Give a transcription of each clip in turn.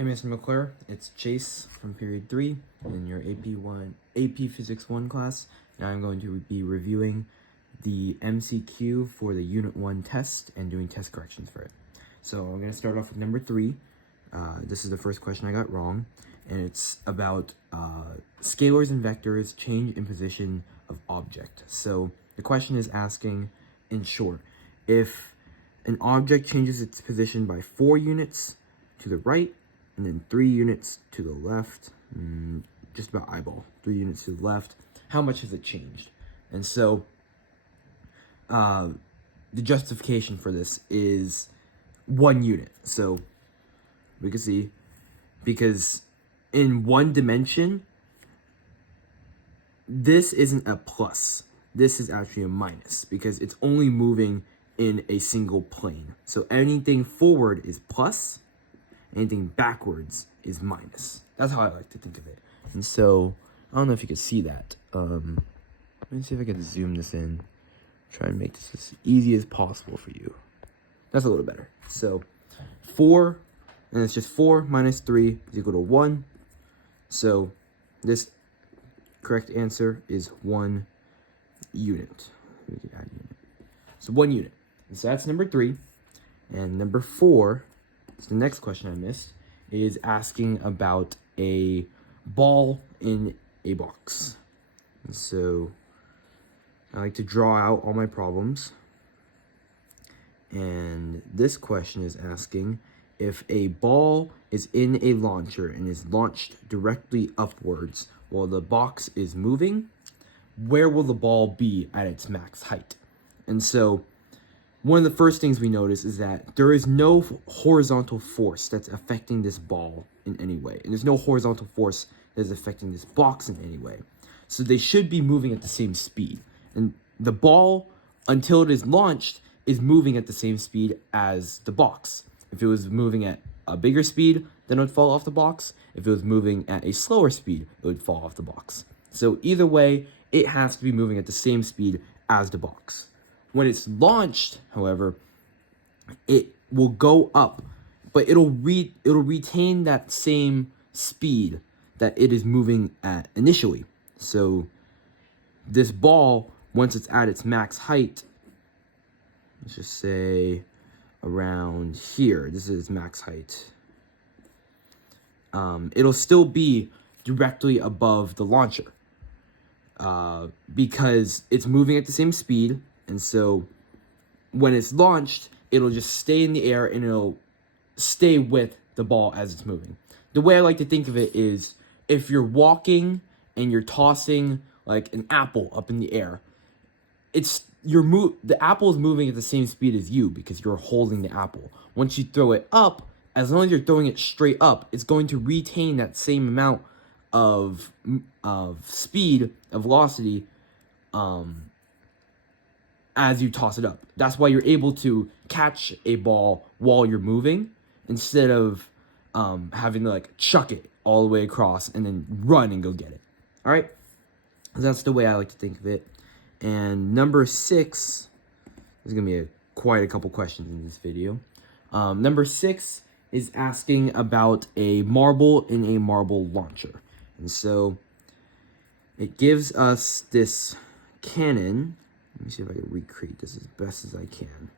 Hey, Mr. McClure, it's Chase from Period 3 in your AP Physics 1 class. Now I'm going to be reviewing the MCQ for the Unit 1 test and doing test corrections for it. So I'm going to start off with number 3. This is the first question I got wrong, and it's about scalars and vectors change in position of object. So the question is asking, in short, if an object changes its position by 4 units to the right, and then 3 units to the left, just about eyeball, 3 units to the left, how much has it changed? And so the justification for this is 1 unit. So we can see, because in 1 dimension, this isn't a plus. This is actually a minus because it's only moving in a single plane. So anything forward is plus, anything backwards is minus. That's how I like to think of it. And so, I don't know if you can see that. Let me see if I can zoom this in. Try and make this as easy as possible for you. That's a little better. So, 4, and it's just 4 minus 3 is equal to 1. So, this correct answer is 1 unit. We can add unit. So, 1 unit. And so, that's number 3. And number 4... so the next question I missed is asking about a ball in a box. And so I like to draw out all my problems. And this question is asking if a ball is in a launcher and is launched directly upwards while the box is moving, where will the ball be at its max height? And so one of the first things we notice is that there is no horizontal force that's affecting this ball in any way. And there's no horizontal force that is affecting this box in any way. So they should be moving at the same speed. And the ball, until it is launched, is moving at the same speed as the box. If it was moving at a bigger speed, then it would fall off the box. If it was moving at a slower speed, it would fall off the box. So either way, it has to be moving at the same speed as the box. When it's launched, however, it will go up, but it'll retain that same speed that it is moving at initially. So this ball, once it's at its max height, let's just say around here, this is its max height, it'll still be directly above the launcher because it's moving at the same speed. And so when it's launched, it'll just stay in the air and it'll stay with the ball as it's moving. The way I like to think of it is if you're walking and you're tossing like an apple up in the air, the apple is moving at the same speed as you because you're holding the apple. Once you throw it up, as long as you're throwing it straight up, it's going to retain that same amount of speed, of velocity, as you toss it up. That's why you're able to catch a ball while you're moving instead of having to like chuck it all the way across and then run and go get it. All right, that's the way I like to think of it. And number 6, there's gonna be quite a couple questions in this video. Number 6 is asking about a marble in a marble launcher, and so it gives us this cannon. Let me see if I can recreate this as best as I can.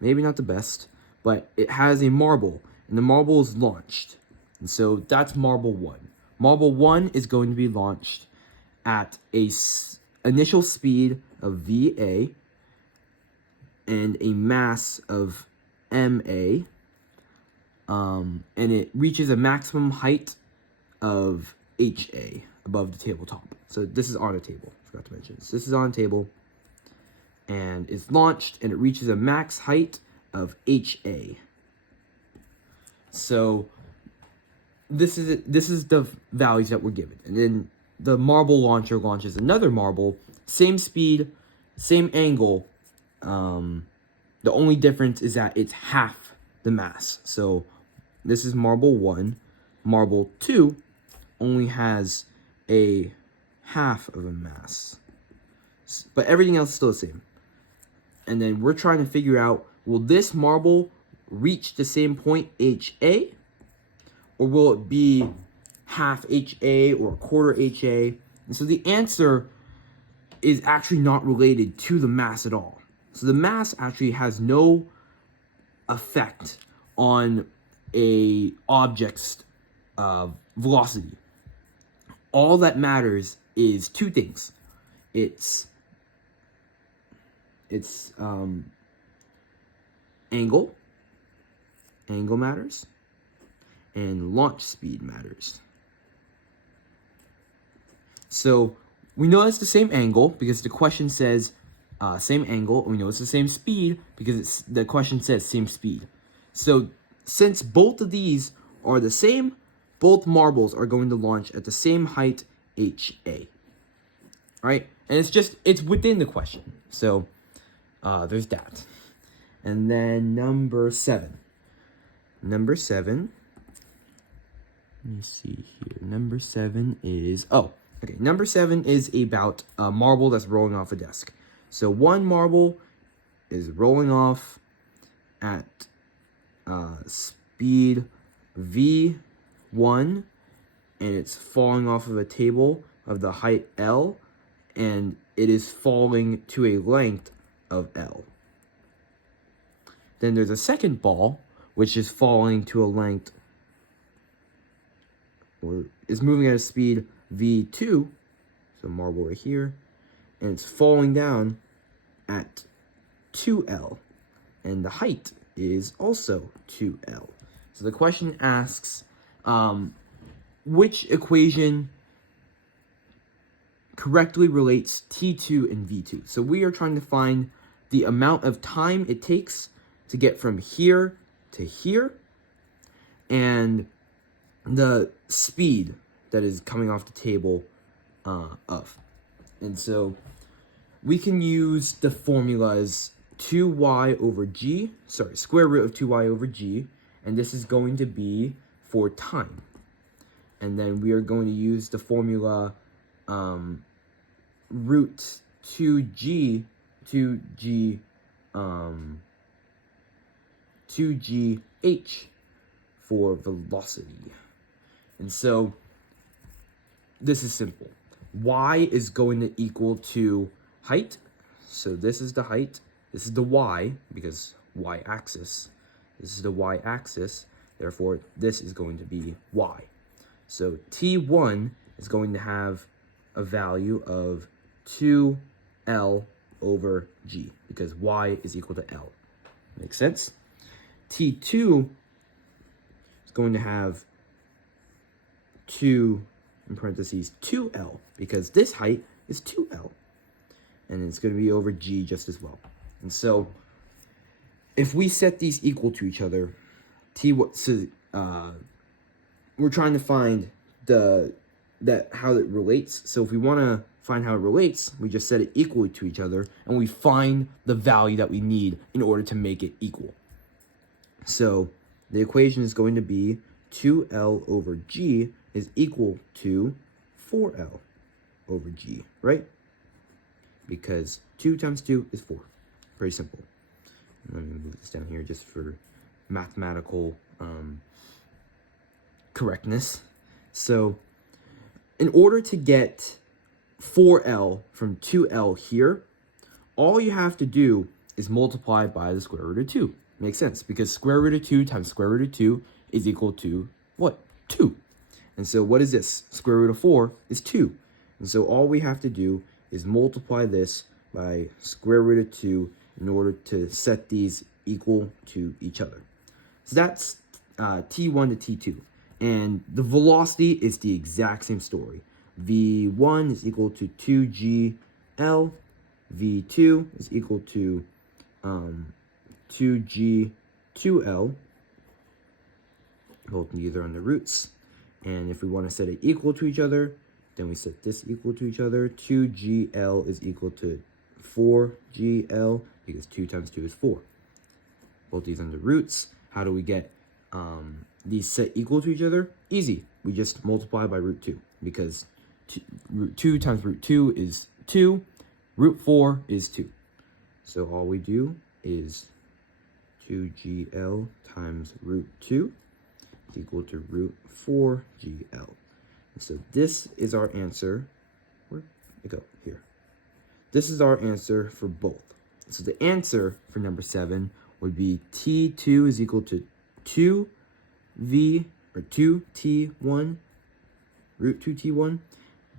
Maybe not the best, but it has a marble, and the marble is launched. And so that's marble 1. Marble 1 is going to be launched at a initial speed of VA and a mass of MA, and it reaches a maximum height of HA above the tabletop. So this is on a table, forgot to mention. So this is on a table, and it's launched, and it reaches a max height of HA. So this is the values that we're given. And then the marble launcher launches another marble, same speed, same angle. The only difference is that it's half the mass. So this is marble 1. Marble 2 only has a half of a mass, but everything else is still the same. And then we're trying to figure out, will this marble reach the same point HA, or will it be half HA or a quarter HA? And so the answer is actually not related to the mass at all. So the mass actually has no effect on a object's velocity. All that matters is two things. It's angle matters, and launch speed matters. So we know it's the same angle because the question says same angle, and we know it's the same speed because the question says same speed. So since both of these are the same, both marbles are going to launch at the same height, HA. Right? And it's within the question. So there's that. And then number 7. Number 7. Let me see here. Number 7 is Number 7 is about a marble that's rolling off a desk. So one marble is rolling off at speed V1, and it's falling off of a table of the height L, and it is falling to a length of L. Then there's a second ball, which is falling to a length, or is moving at a speed V2, so marble right here, and it's falling down at 2L, and the height is also 2L. So the question asks, which equation correctly relates T2 and V2? So we are trying to find the amount of time it takes to get from here to here, and the speed that is coming off the table of. And so we can use the formulas 2y over g, square root of 2y over g, and this is going to be for time. And then we are going to use the formula root 2gh for velocity. And so this is simple. Y is going to equal to height. So this is the height. This is the y, because y-axis. This is the y-axis. Therefore, this is going to be y. So T1 is going to have a value of 2L over G, because y is equal to L. Makes sense? T2 is going to have 2, in parentheses, 2L, because this height is 2L. And it's going to be over G just as well. And so, if we set these equal to each other, we're trying to find how it relates. So if we want to find how it relates, we just set it equal to each other, and we find the value that we need in order to make it equal. So the equation is going to be 2L over G is equal to 4L over G, right? Because 2 times 2 is 4. Pretty simple. Let me move this down here just for mathematical correctness. So in order to get 4L from 2L here, all you have to do is multiply by the square root of 2. Makes sense, because square root of 2 times square root of 2 is equal to what? 2. And so what is this? Square root of 4 is 2. And so all we have to do is multiply this by square root of 2 in order to set these equal to each other. So that's T1 to T2. And the velocity is the exact same story. V1 is equal to 2GL. V2 is equal to 2G2L. Both neither on the roots. And if we want to set it equal to each other, then we set this equal to each other. 2GL is equal to 4GL, because 2 times 2 is 4. Both these under roots. How do we get these set equal to each other? Easy. We just multiply by root 2, because root 2 times root 2 is 2. Root 4 is 2. So all we do is 2GL times root 2 is equal to root 4GL. And so this is our answer. Where'd it go? Here. This is our answer for both. So the answer for number 7 would be T2 is equal to 2V, or 2T1, root 2T1,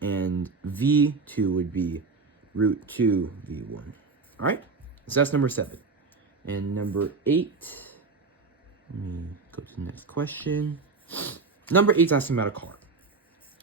and V2 would be root 2V1. All right, so that's number 7. And number 8, let me go to the next question. Number 8 is asking about a car.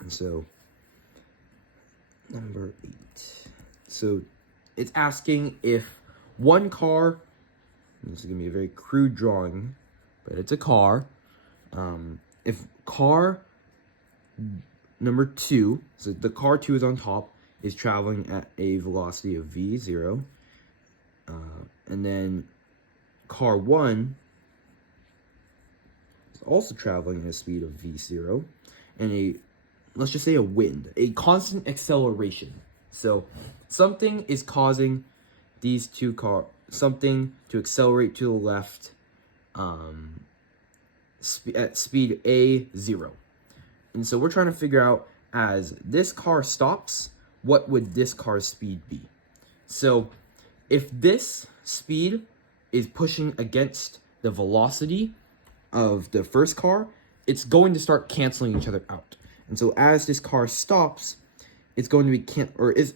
And so, number 8. So, it's asking if one car, this is going to be a very crude drawing, but it's a car. If car number 2, so the car 2 is on top, is traveling at a velocity of v0, and then car 1 is also traveling at a speed of v0, and let's just say a wind, a constant acceleration. So something is causing these two cars, something to accelerate to the left at speed a0. And so we're trying to figure out, as this car stops, what would this car's speed be? So if this speed is pushing against the velocity of the first car, it's going to start canceling each other out. And so as this car stops, it's going to be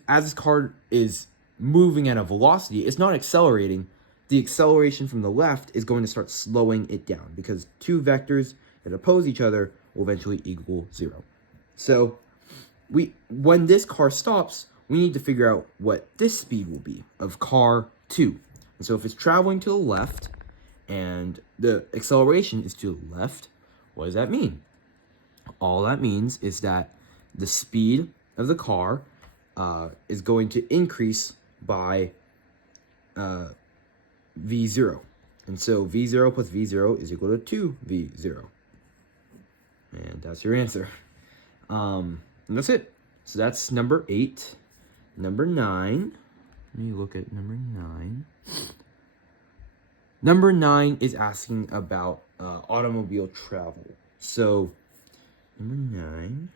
as this car is moving at a velocity, it's not accelerating. The acceleration from the left is going to start slowing it down, because two vectors that oppose each other will eventually equal 0. So when this car stops, we need to figure out what this speed will be of car 2. And so if it's traveling to the left and the acceleration is to the left, what does that mean? All that means is that the speed of the car is going to increase by v0. And so v0 plus v0 is equal to 2v0. And that's your answer. And that's it. So that's number 8. Number 9. Let me look at number 9. Number 9 is asking about automobile travel. So, number 9.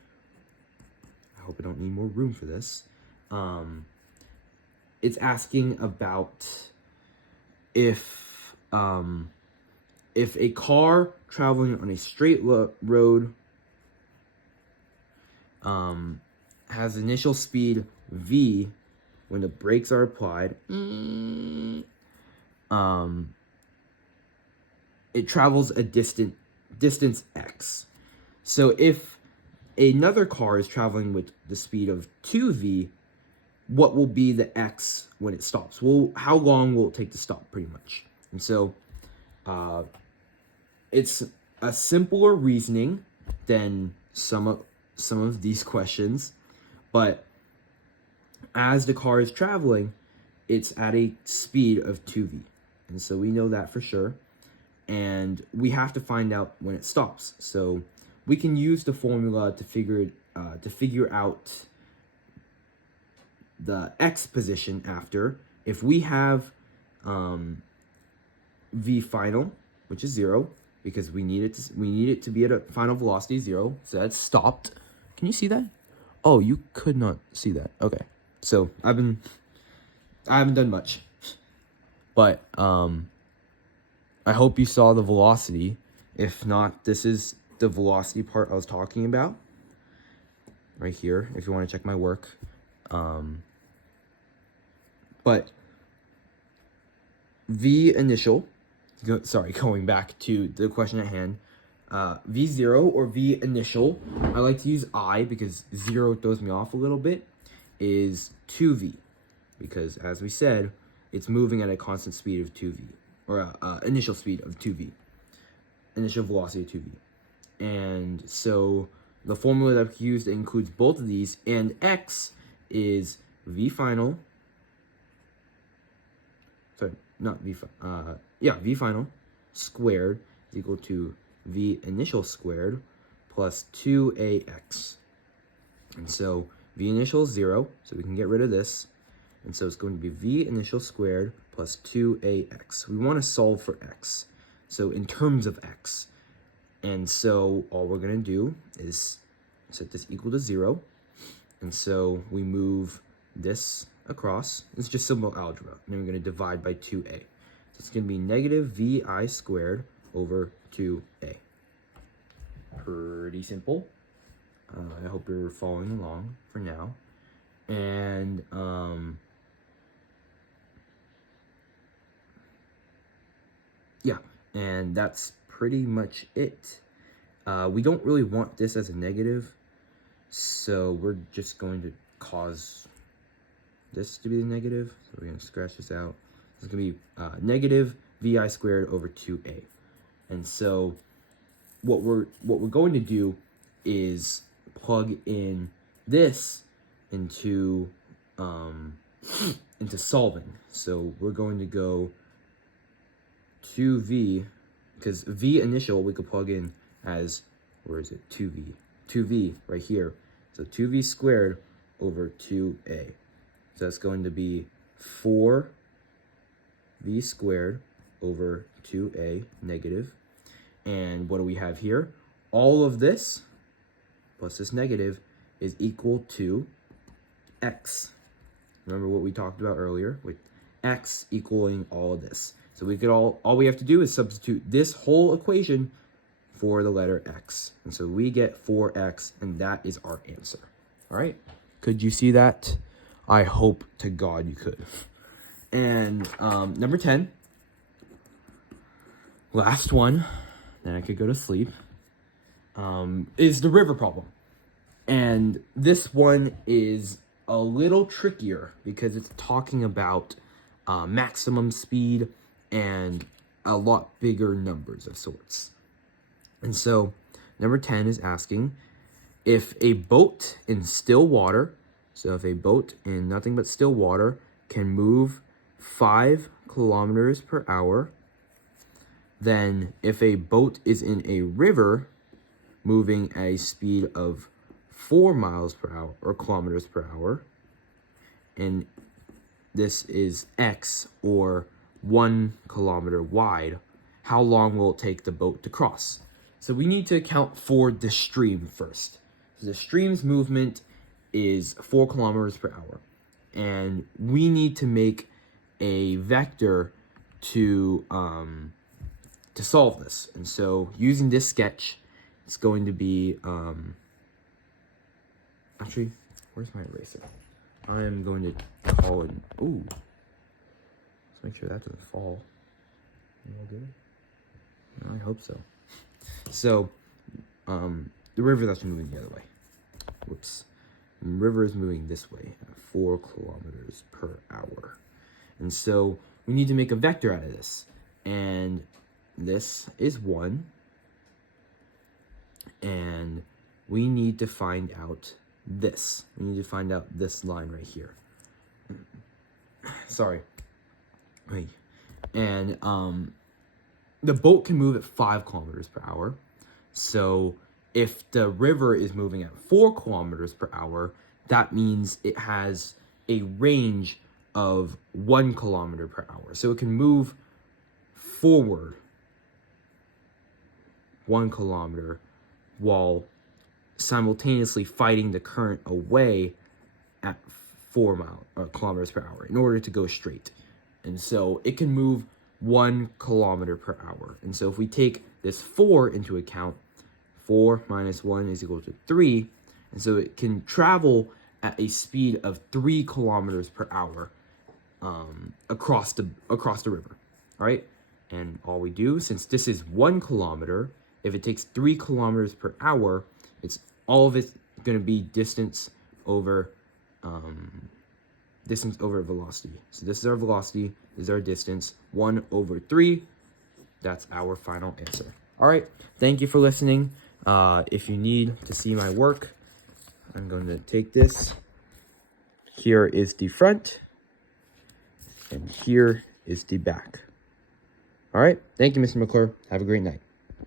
I hope I don't need more room for this. It's asking about if a car traveling on a straight road has initial speed v when the brakes are applied, it travels a distance x. So if another car is traveling with the speed of 2v, what will be the x when it stops? Well, how long will it take to stop, pretty much? And so it's a simpler reasoning than some of these questions, but as the car is traveling, it's at a speed of 2v. And so we know that for sure. And we have to find out when it stops. So we can use the formula to figure out the x position after. If we have v final, which is 0, because we need it to be at a final velocity 0, so that's stopped. Can you see that? Oh, you could not see that. Okay, so I haven't done much, but I hope you saw the velocity. If not, this is the velocity part I was talking about right here, if you want to check my work. But v initial, going back to the question at hand, v0 or v initial, I like to use I because 0 throws me off a little bit, is 2v, because as we said, it's moving at a constant speed of 2v, or initial speed of 2v, initial velocity of 2v. And so the formula that I've used includes both of these, and x is v final, v final squared is equal to v initial squared plus 2ax. And so v initial is 0, so we can get rid of this. And so it's going to be v initial squared plus 2ax. We want to solve for x. So in terms of x, And so all we're going to do is set this equal to 0. And so we move this across. It's just simple algebra. And then we're going to divide by 2a. So it's going to be negative vi squared over 2a. Pretty simple. I hope you're following along for now. And yeah, and that's pretty much it. We don't really want this as a negative, so we're just going to cause this to be the negative. So we're going to scratch this out. It's going to be negative vi squared over 2a. And so what we're going to do is plug in this into solving. So we're going to go 2v, because v initial we could plug in as, where is it, 2v right here. So 2v squared over 2a. So that's going to be 4v squared over 2a negative. And what do we have here? All of this plus this negative is equal to x. Remember what we talked about earlier with x equaling all of this. So we could all we have to do is substitute this whole equation for the letter x. And so we get 4x, and that is our answer. All right? Could you see that? I hope to God you could. And number 10, last one, then I could go to sleep, is the river problem. And this one is a little trickier because it's talking about maximum speed and a lot bigger numbers of sorts. And so number 10 is asking if a boat in still water, so if a boat in nothing but still water can move 5 kilometers per hour, then if a boat is in a river moving at a speed of 4 miles per hour or kilometers per hour, and this is x or 1 kilometer wide, how long will it take the boat to cross? So we need to account for the stream first. So the stream's movement is 4 kilometers per hour, and we need to make a vector to solve this. And so using this sketch, it's going to be actually, where's my eraser? I am going to call it, ooh, let's make sure that doesn't fall. All good? I hope so. So the river is actually moving the other way. Whoops. The river is moving this way at 4 kilometers per hour. And so we need to make a vector out of this. And this is 1. And we need to find out this. We need to find out this line right here. Sorry. Wait. And the boat can move at 5 kilometers per hour. So if the river is moving at 4 kilometers per hour, that means it has a range of 1 kilometer per hour. So it can move forward 1 kilometer while simultaneously fighting the current away at 4 kilometers per hour in order to go straight. And so it can move 1 kilometer per hour. And so if we take this 4 into account, 4 minus 1 is equal to 3. And so it can travel at a speed of 3 kilometers per hour across the river. All right. And all we do, since this is 1 kilometer, if it takes 3 kilometers per hour, it's all of it's going to be distance over velocity. So this is our velocity, this is our distance, 1 over 3. That's our final answer. All right, thank you for listening. If you need to see my work, I'm going to take this. Here is the front, and here is the back. All right, thank you, Mr. McClure. Have a great night.